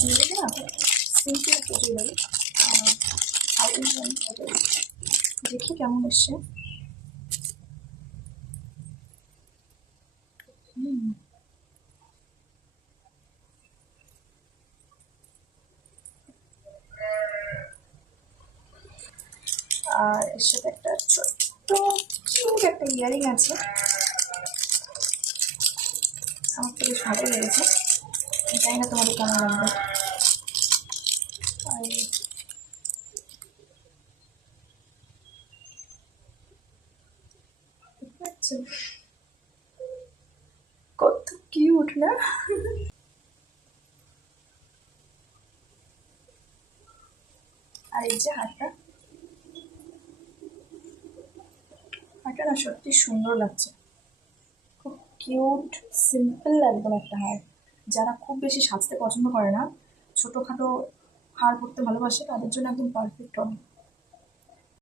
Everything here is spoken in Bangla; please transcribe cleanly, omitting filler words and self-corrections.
জুয়েলারি না খুব সিম্পল একটা জুয়েলারি, সাউথ ইন্ডিয়ান টাইপের। দেখি কেমন এসছে। আর এর সাথে একটা ছোট্ট কিউট একটা ইয়ারিং আছে, আমার তো বেশ ভালো লেগেছে। জানি না তোমাদের কেমন লাগবে। আর আচ্ছা, কত কিউট না? আর এই যে হারটা, হারটা না সত্যি সুন্দর লাগছে, খুব কিউট সিম্পল একদম একটা হার। যারা খুব বেশি সাজতে পছন্দ করে না, ছোটোখাটো হার পরতে ভালোবাসে, তাদের জন্য একদম পারফেক্ট হবে।